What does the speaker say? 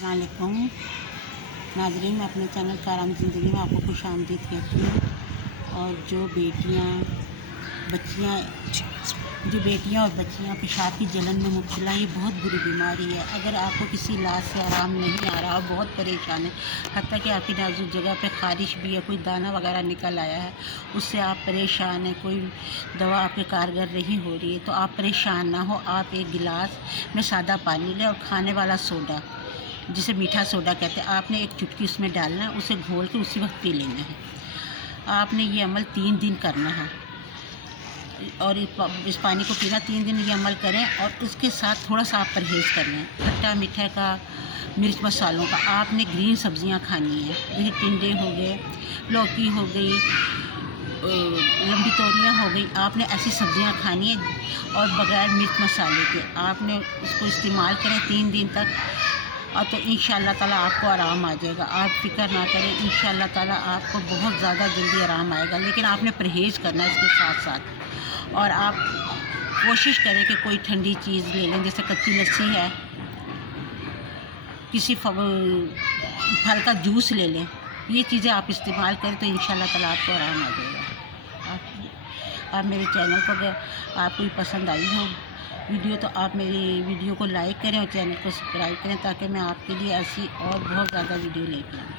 वालेकुम नाज़रीन, मैं अपने चैनल कारम ज़िंदगी में आपको खुश आमदीद कहती हूँ। और जो बेटियाँ और बच्चियाँ पेशाब की जलन में मुब्तला, ये बहुत बुरी बीमारी है। अगर आपको किसी इलाज से आराम नहीं आ रहा, बहुत परेशान है, हत्ता कि आपकी नाजुक जगह पे ख़ारिश भी है, कोई दाना वगैरह निकल आया है, उससे आप परेशान हैं, कोई दवा आपके कारगर नहीं हो रही है, तो आप परेशान ना हो। आप एक गिलास में सादा पानी लें और खाने वाला सोडा, जिसे मीठा सोडा कहते हैं, आपने एक चुटकी उसमें डालना है, उसे घोल के उसी वक्त पी लेना है। आपने ये अमल 3 दिन करना है और इस पानी को पीना 3 दिन ये अमल करें। और उसके साथ थोड़ा सा आप परहेज़ कर लें खट्टा मीठे का, मिर्च मसालों का। आपने ग्रीन सब्ज़ियाँ खानी है, जैसे टिंडे हो गए, लौकी हो गई, लंबी तोरियाँ हो गई। आपने ऐसी सब्ज़ियाँ खानी है और बग़ैर मिर्च मसाले के आपने उसको इस्तेमाल करें 3 दिन तक। और तो इंशाअल्लाह ताला आपको आराम आ जाएगा। आप फ़िक्र ना करें, इंशाअल्लाह ताला आपको बहुत ज़्यादा जल्दी आराम आएगा। लेकिन आपने परहेज़ करना है इसके साथ साथ। और आप कोशिश करें कि कोई ठंडी चीज़ ले लें, जैसे कच्ची लस्सी है, किसी फल का जूस ले लें। ये चीज़ें आप इस्तेमाल करें तो इंशाअल्लाह ताला आपको आराम आ जाएगा। आप मेरे चैनल को अगर आपको पसंद आई हो वीडियो, तो आप मेरी वीडियो को लाइक करें और चैनल को सब्सक्राइब करें, ताकि मैं आपके लिए ऐसी और बहुत ज़्यादा वीडियो लेके आऊँ।